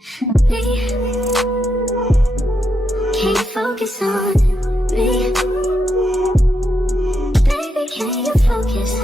Can't focus on me. Baby, can you focus?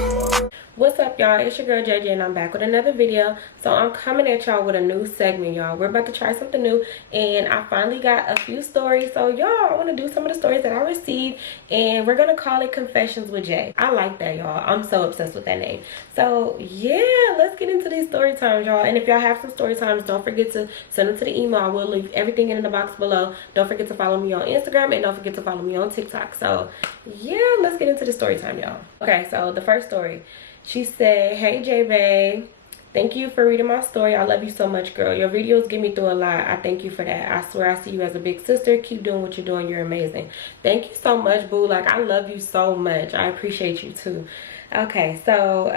What's up, y'all? It's your girl JJ and I'm back with another video. So I'm coming at y'all with a new segment, y'all. We're about to try something new and I finally got a few stories. So y'all, I want to do some of the stories that I received and we're gonna call it Confessions with Jay. I like that, y'all. I'm so obsessed with that name. So yeah, let's get into these story times, y'all. And if y'all have some story times, don't forget to send them to the email. I will leave everything in the box below. Don't forget to follow me on Instagram and don't forget to follow me on TikTok. So yeah, let's get into the story time, y'all. Okay, so the first story. She said, "Hey J Bae, thank you for reading my story. I love you so much, girl. Your videos get me through a lot. I thank you for that. I swear I see you as a big sister. Keep doing what you're doing. You're amazing." Thank you so much, boo. Like, I love you so much. I appreciate you too. Okay, so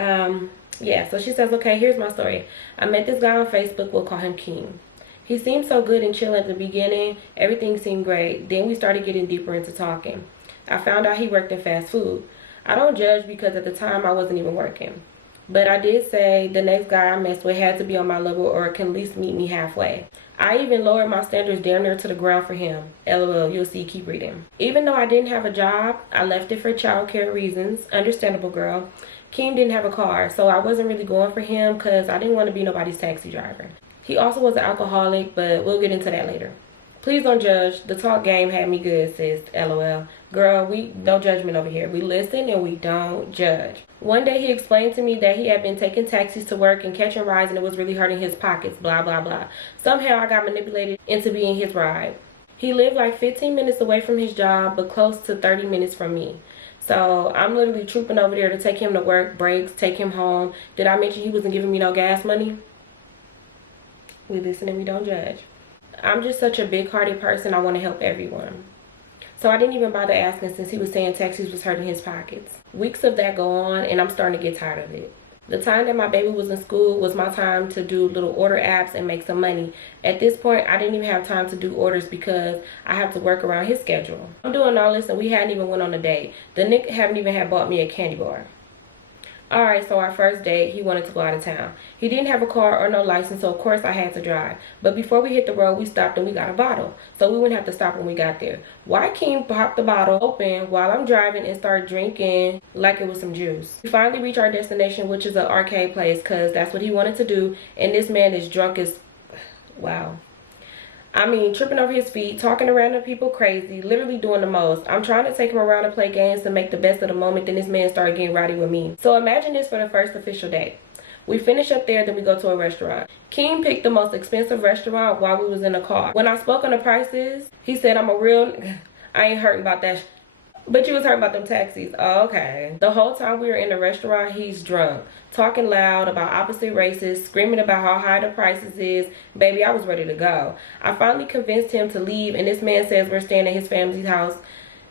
yeah, so she says, "Okay, here's my story. I met this guy on Facebook. We'll call him Keem. He seemed so good and chill at the beginning. Everything seemed great. Then we started getting deeper into talking. I found out he worked in fast food. I don't judge because at the time I wasn't even working. But I did say the next guy I messed with had to be on my level or can at least meet me halfway. I even lowered my standards down near to the ground for him. LOL, you'll see, keep reading. Even though I didn't have a job, I left it for childcare reasons. Understandable, girl. Keem didn't have a car, so I wasn't really going for him because I didn't want to be nobody's taxi driver. He also was an alcoholic, but we'll get into that later. Please don't judge. The talk game had me good, sis. LOL. Girl, we no judgment over here. We listen and we don't judge. One day he explained to me that he had been taking taxis to work and catching rides and it was really hurting his pockets, blah, blah, blah. Somehow I got manipulated into being his ride. He lived like 15 minutes away from his job, but close to 30 minutes from me. So I'm literally trooping over there to take him to work, breaks, take him home. Did I mention he wasn't giving me no gas money? We listen and we don't judge. I'm just such a big-hearted person. I want to help everyone. So I didn't even bother asking since he was saying taxis was hurting his pockets. Weeks of that go on and I'm starting to get tired of it. The time that my baby was in school was my time to do little order apps and make some money. At this point, I didn't even have time to do orders because I have to work around his schedule. I'm doing all this and we hadn't even went on a date. The nigga haven't even had bought me a candy bar. Alright, so our first date, he wanted to go out of town. He didn't have a car or no license, so of course I had to drive. But before we hit the road, we stopped and we got a bottle. So we wouldn't have to stop when we got there. Why Keem popped the bottle open while I'm driving and started drinking like it was some juice. We finally reached our destination, which is an arcade place, because that's what he wanted to do. And this man is drunk as... wow. I mean, tripping over his feet, talking around to people crazy, literally doing the most. I'm trying to take him around and play games to make the best of the moment, then this man started getting rowdy with me. So imagine this for the first official date. We finish up there, then we go to a restaurant. Keem picked the most expensive restaurant while we was in the car. When I spoke on the prices, he said, I'm a real... I ain't hurting about that. But you was hurting about them taxis. Oh, okay. The whole time we were in the restaurant, he's drunk. Talking loud about opposite races, screaming about how high the prices is. Baby, I was ready to go. I finally convinced him to leave, and this man says we're staying at his family's house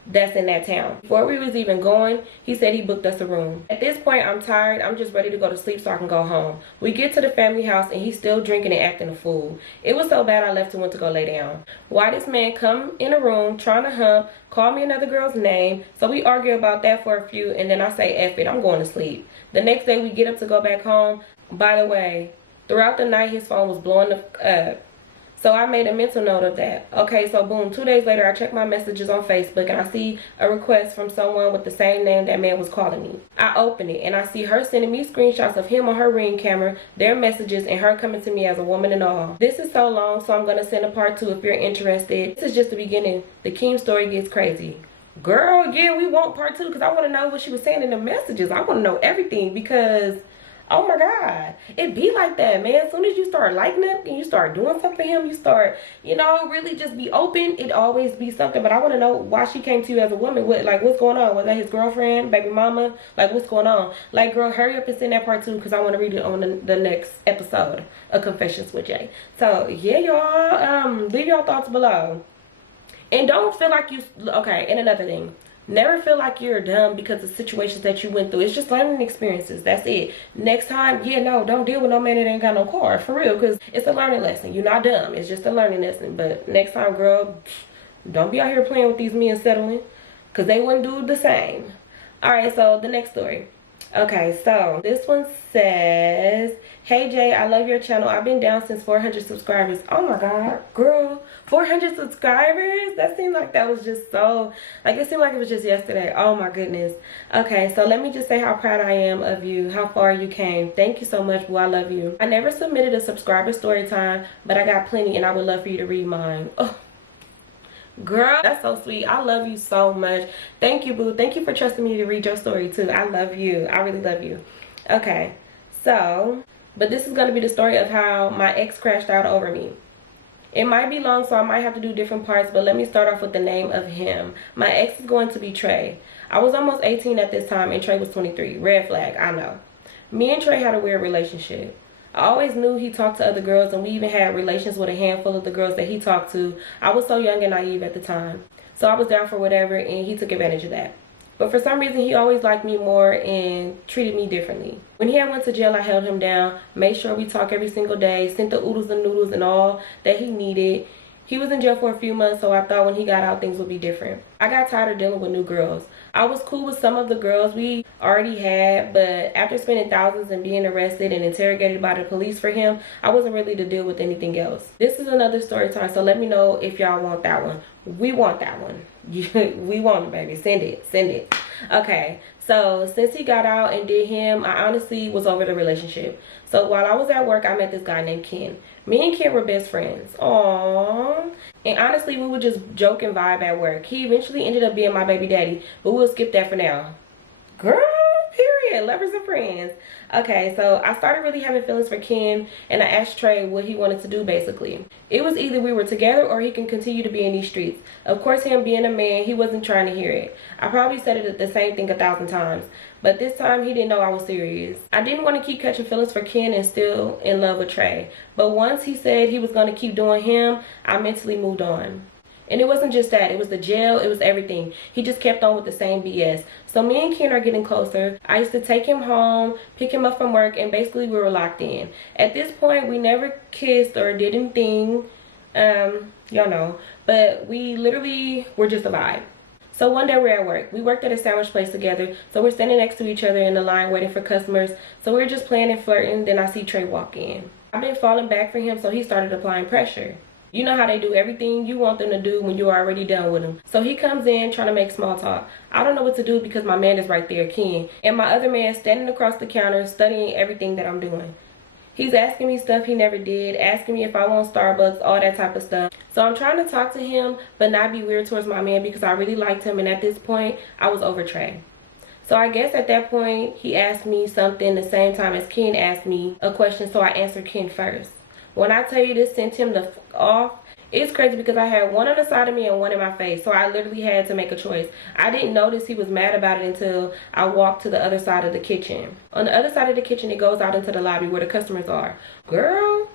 that's in that town. Before we was even going, he said he booked us a room. At this point, I'm tired. I'm just ready to go to sleep so I can go home. We get to the family house and he's still drinking and acting a fool. It was so bad I left and went to go lay down. Why this man come in a room trying to hump, call me another girl's name. So we argue about that for a few and then I say, F it, I'm going to sleep. The next day we get up to go back home. By the way, throughout the night his phone was blowing up. So I made a mental note of that. Okay, so boom, 2 days later, I check my messages on Facebook and I see a request from someone with the same name that man was calling me. I open it and I see her sending me screenshots of him on her Ring camera, their messages, and her coming to me as a woman and all. This is so long, so I'm going to send a part 2 if you're interested. This is just the beginning. The Keem story gets crazy. Girl, yeah, we want part 2 because I want to know what she was saying in the messages. I want to know everything because... oh my God, it be like that, man. As soon as you start liking him and you start doing something for him, you start, you know, really just be open. It always be something. But I want to know why she came to you as a woman. What, like, what's going on? Was that his girlfriend, baby mama? Like, what's going on? Like, girl, hurry up and send that part 2 because I want to read it on the next episode of Confessions with Jay. So yeah, y'all, leave your thoughts below. And don't feel like you, okay, and another thing. Never feel like you're dumb because of situations that you went through. It's just learning experiences. That's it. Next time, yeah, no, don't deal with no man that ain't got no car. For real, because it's a learning lesson. You're not dumb. It's just a learning lesson. But next time, girl, don't be out here playing with these men settling because they wouldn't do the same. All right, so the next story. Okay, so this one says, hey Jay, I love your channel. I've been down since 400 subscribers. Oh my god, girl, 400 subscribers? That seemed like that was just so, like, it seemed like it was just yesterday. Oh my goodness. Okay, so let me just say how proud I am of you, how far you came. Thank you so much, boo. I love you. I never submitted a subscriber story time, but I got plenty and I would love for you to read mine. Oh, girl, that's so sweet. I love you so much. Thank you, boo. Thank you for trusting me to read your story too. I love you. I really love you. Okay, so, but this is going to be the story of how my ex crashed out over me. It might be long, so I might have to do different parts, but let me start off with the name of him. My ex is going to be Trey. I was almost 18 at this time and Trey was 23. Red flag, I know. Me and Trey had a weird relationship. I always knew he talked to other girls, and we even had relations with a handful of the girls that he talked to. I was so young and naive at the time, so I was down for whatever, and he took advantage of that. But for some reason, he always liked me more and treated me differently. When he had went to jail, I held him down, made sure we talk every single day, sent the oodles and noodles and all that he needed. He was in jail for a few months, so I thought when he got out, things would be different. I got tired of dealing with new girls. I was cool with some of the girls we already had, but after spending thousands and being arrested and interrogated by the police for him, I wasn't ready to deal with anything else. This is another story time, so let me know if y'all want that one. We want that one. We want it, baby. Send it. Send it. Okay, so since he got out and did him, I honestly was over the relationship. So while I was at work, I met this guy named Ken. Me and Ken were best friends. Aww. And honestly, we would just joke and vibe at work. He eventually ended up being my baby daddy, but we'll skip that for now. Girl, period. Lovers and friends. Okay, so I started really having feelings for Ken, and I asked Trey what he wanted to do, basically. It was either we were together or he can continue to be in these streets. Of course, him being a man, he wasn't trying to hear it. I probably said it the same thing 1,000 times, but this time he didn't know I was serious. I didn't want to keep catching feelings for Ken and still in love with Trey, but once he said he was going to keep doing him, I mentally moved on. And it wasn't just that, it was the jail, it was everything. He just kept on with the same BS. So me and Ken are getting closer. I used to take him home, pick him up from work, and basically we were locked in. At this point, we never kissed or did anything, y'all know, but we literally were just a vibe. So one day we're at work. We worked at a sandwich place together, so we're standing next to each other in the line waiting for customers. So we're just playing and flirting, then I see Trey walk in. I've been falling back for him, so he started applying pressure. You know how they do everything you want them to do when you're already done with them. So he comes in trying to make small talk. I don't know what to do because my man is right there, Ken. And my other man standing across the counter studying everything that I'm doing. He's asking me stuff he never did, asking me if I want Starbucks, all that type of stuff. So I'm trying to talk to him but not be weird towards my man because I really liked him, and at this point, I was over Trey. So I guess at that point, he asked me something the same time as Ken asked me a question, so I answered Ken first. When I tell you this sent him the f off, it's crazy because I had one on the side of me and one in my face. So I literally had to make a choice. I didn't notice he was mad about it until I walked to the other side of the kitchen. On the other side of the kitchen, it goes out into the lobby where the customers are. Girl,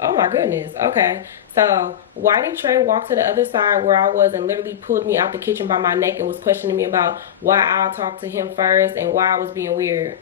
oh my goodness. Okay, so why did Trey walk to the other side where I was and literally pulled me out the kitchen by my neck and was questioning me about why I talked to him first and why I was being weird?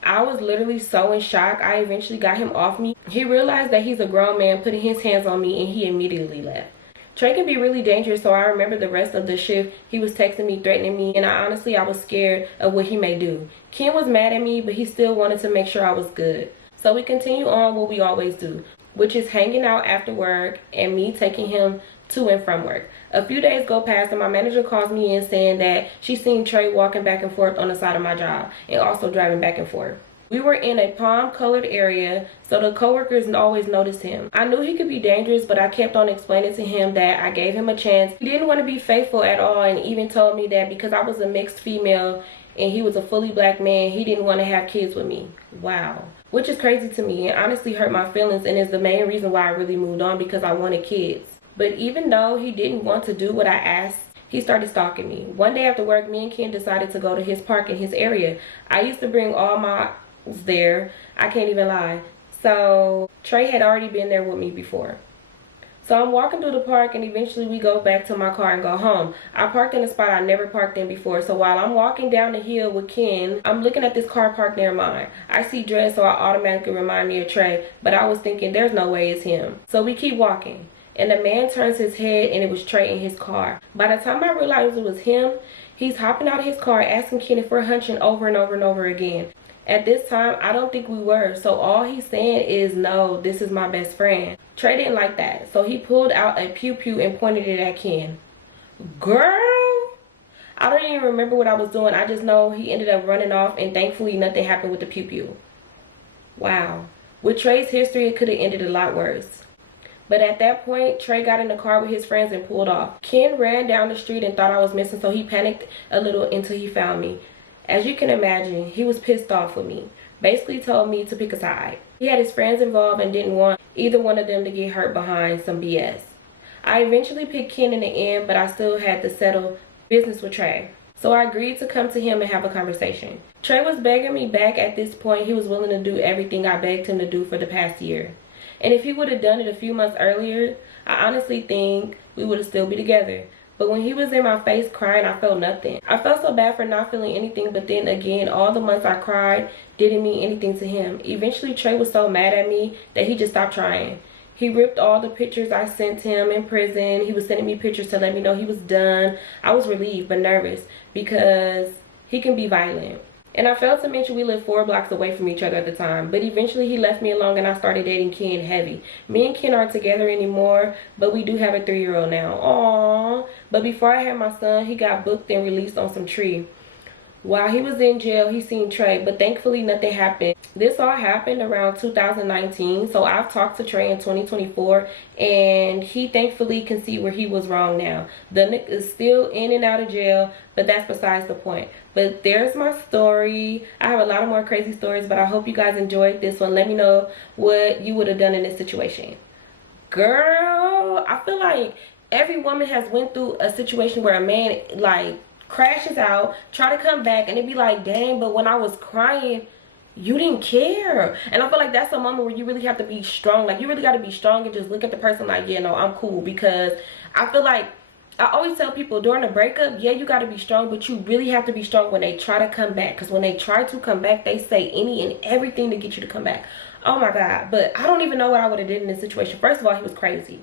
I was literally so in shock. I eventually got him off me. He realized that he's a grown man putting his hands on me, and he immediately left. Trey can be really dangerous, so I remember the rest of the shift he was texting me, threatening me, and I was scared of what he may do. Ken was mad at me, but he still wanted to make sure I was good. So we continue on what we always do, which is hanging out after work and me taking him to and from work. A few days go past and my manager calls me in saying that she's seen Trey walking back and forth on the side of my job and also driving back and forth. We were in a palm colored area, so the coworkers always noticed him. I knew he could be dangerous, but I kept on explaining to him that I gave him a chance. He didn't want to be faithful at all and even told me that because I was a mixed female and he was a fully black man, he didn't want to have kids with me. Wow. Which is crazy to me and honestly hurt my feelings, and is the main reason why I really moved on, because I wanted kids. But even though he didn't want to do what I asked, he started stalking me. One day after work, me and Ken decided to go to his park in his area. I used to bring all my there. I can't even lie. So Trey had already been there with me before. So I'm walking through the park and eventually we go back to my car and go home. I parked in a spot I never parked in before. So while I'm walking down the hill with Ken, I'm looking at this car parked near mine. I see dread, so I automatically remind me of Trey, but I was thinking there's no way it's him. So we keep walking and the man turns his head and it was Trey in his car. By the time I realized it was him, He's hopping out of his car asking Ken if we're hunching over and over and over again. At this time, I don't think we were. So all he's saying is, no, this is my best friend. Trey didn't like that. So he pulled out a pew-pew and pointed it at Ken. Girl, I don't even remember what I was doing. I just know he ended up running off, and thankfully nothing happened with the pew-pew. Wow. With Trey's history, it could have ended a lot worse. But at that point, Trey got in the car with his friends and pulled off. Ken ran down the street and thought I was missing, so he panicked a little until he found me. As you can imagine, he was pissed off with me. Basically told me to pick a side. He had his friends involved and didn't want either one of them to get hurt behind some BS. I eventually picked Ken in the end, but I still had to settle business with Trey. So I agreed to come to him and have a conversation. Trey was begging me back at this point. He was willing to do everything I begged him to do for the past year. And if he would have done it a few months earlier, I honestly think we would have still be together. But when he was in my face crying, I felt nothing. I felt so bad for not feeling anything, but then again, all the months I cried didn't mean anything to him. Eventually, Trey was so mad at me that he just stopped trying. He ripped all the pictures I sent him in prison. He was sending me pictures to let me know he was done. I was relieved but nervous because he can be violent. And I failed to mention we lived 4 blocks away from each other at the time. But eventually he left me alone and I started dating Ken heavy. Me and Ken aren't together anymore, but we do have a 3-year-old now. Aww. But before I had my son, he got booked and released on some tree. While he was in jail, he seen Trey, but thankfully nothing happened. This all happened around 2019, so I've talked to Trey in 2024, and he thankfully can see where he was wrong now. The nigga is still in and out of jail, but that's besides the point. But there's my story. I have a lot of more crazy stories, but I hope you guys enjoyed this one. Let me know what you would have done in this situation. Girl, I feel like every woman has went through a situation where a man, like, crashes out, try to come back, and it'd be like, dang, but when I was crying, you didn't care. And I feel like that's a moment where you really have to be strong. Like, you really got to be strong and just look at the person like, yeah, no, I'm cool. Because I feel like I always tell people during a breakup, yeah, you got to be strong, but you really have to be strong when they try to come back. Because when they try to come back, they say any and everything to get you to come back. Oh my God. But I don't even know what I would have did in this situation. First of all, he was crazy.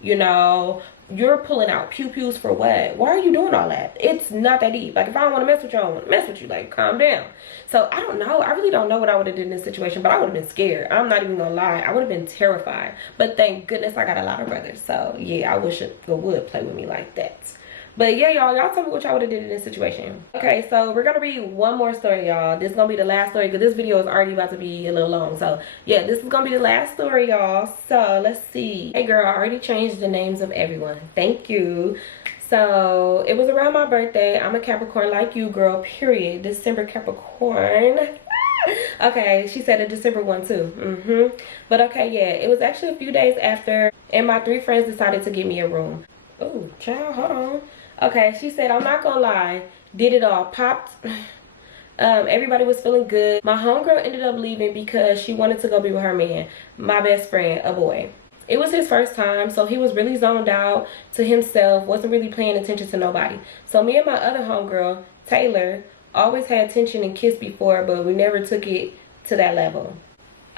You know, you're pulling out pew-pews for what? Why are you doing all that? It's not that deep. Like, if I don't want to mess with you, I don't want to mess with you. Like, calm down. So, I don't know. I really don't know what I would have did in this situation, but I would have been scared. I'm not even going to lie. I would have been terrified. But thank goodness I got a lot of brothers. So, yeah, I wish it would play with me like that. But yeah, y'all tell me what y'all would have did in this situation. Okay, so we're gonna read one more story, y'all. This is gonna be the last story because this video is already about to be a little long. So yeah, this is gonna be the last story, y'all. So let's see. Hey girl, I already changed the names of everyone. Thank you. So it was around my birthday. I'm a Capricorn like you, girl, period. December Capricorn. Okay, she said a December one too. But okay, yeah, it was actually a few days after, and my 3 friends decided to give me a room. Oh, child, hold on. Okay, she said, I'm not gonna lie, did it all, popped. Everybody was feeling good. My homegirl ended up leaving because she wanted to go be with her man, my best friend, a boy. It was his first time, so he was really zoned out to himself, wasn't really paying attention to nobody. So me and my other homegirl, Taylor, always had attention and kissed before, but we never took it to that level.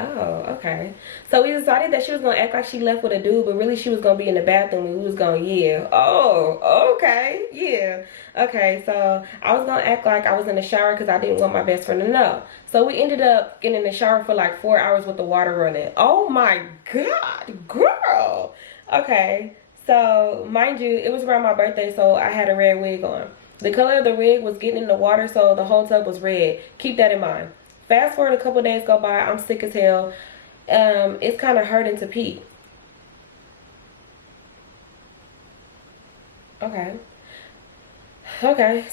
Oh, okay. So we decided that she was going to act like she left with a dude, but really she was going to be in the bathroom and we was going, yeah. Oh, okay. Yeah. Okay, so I was going to act like I was in the shower because I didn't want my best friend to know. So we ended up getting in the shower for like 4 hours with the water running. Oh my God, girl. Okay, so mind you, it was around my birthday, so I had a red wig on. The color of the wig was getting in the water, so the whole tub was red. Keep that in mind. Fast forward a couple days go by, I'm sick as hell. It's kind of hurting to pee. Okay,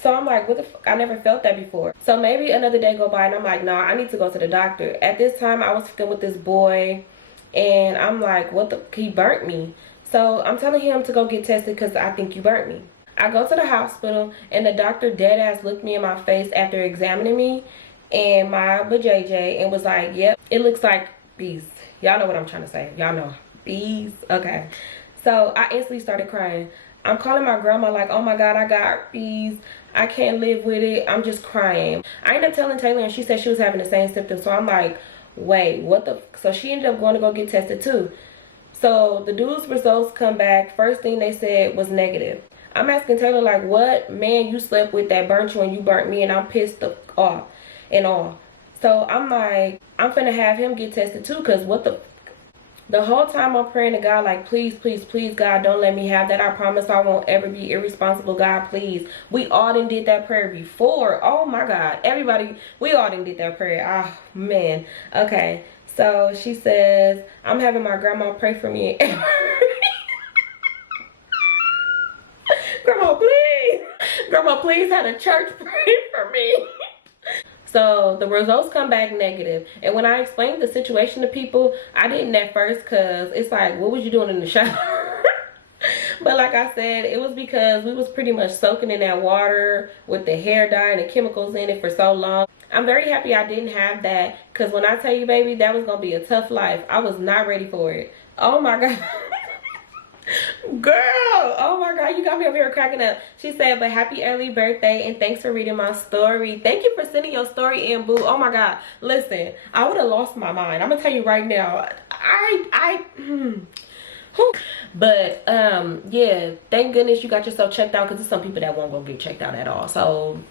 so I'm like, what the fuck? I never felt that before. So maybe another day go by and I'm like, nah, I need to go to the doctor. At this time, I was still with this boy and I'm like, what the, he burnt me. So I'm telling him to go get tested because I think you burnt me. I go to the hospital and the doctor dead ass looked me in my face after examining me and my vajayjay and was like, yep, it looks like bees. Y'all know what I'm trying to say. Y'all know bees. Okay, so I instantly started crying. I'm calling my grandma like, oh my God, I got bees. I can't live with it. I'm just crying. I ended up telling Taylor and she said she was having the same symptoms. So I'm like, wait, what the? So she ended up going to go get tested too. So the dude's results come back. First thing they said was negative. I'm asking Taylor, like, what man you slept with that burnt you and you burnt me, and I'm pissed off and all. So I'm like, I'm finna have him get tested too, because what the whole time I'm praying to God, like, please, please, please, God, don't let me have that. I promise I won't ever be irresponsible. God, please. We all done did that prayer before. Oh my God. Everybody, we all done did that prayer. Ah, man. Okay. So she says, I'm having my grandma pray for me. Grandma, please. Grandma, please have a church pray for me. So the results come back negative. And when I explained the situation to people, I didn't at first, because it's like, what was you doing in the shower? But like I said, it was because we was pretty much soaking in that water with the hair dye and the chemicals in it for so long. I'm very happy I didn't have that, because when I tell you, baby, that was going to be a tough life. I was not ready for it. Oh my God. Girl, oh my God, you got me over here cracking up. She said, but happy early birthday and thanks for reading my story. Thank you for sending your story in, boo. Oh my God, listen, I would have lost my mind. I'm gonna tell you right now. But yeah, thank goodness you got yourself checked out, because there's some people that won't go get checked out at all. So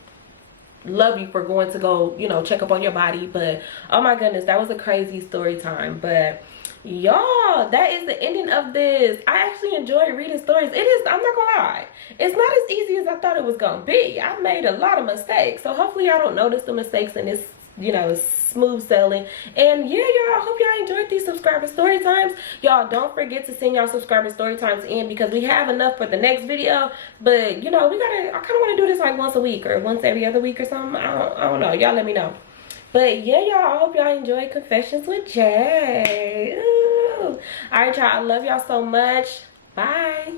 love you for going to go, you know, check up on your body. But oh my goodness, that was a crazy story time. But y'all, that is the ending of this. I actually enjoy reading stories. It is, I'm not gonna lie, it's not as easy as I thought it was gonna be. I made a lot of mistakes, so hopefully y'all don't notice the mistakes and it's, you know, smooth sailing. And yeah, y'all, I hope y'all enjoyed these subscriber story times. Y'all don't forget to send y'all subscriber story times in, because we have enough for the next video. But you know, I kind of want to do this like once a week or once every other week or something. I don't know, y'all let me know. But yeah, y'all, I hope y'all enjoyed Confessions with Jay. All right, y'all, I love y'all so much. Bye.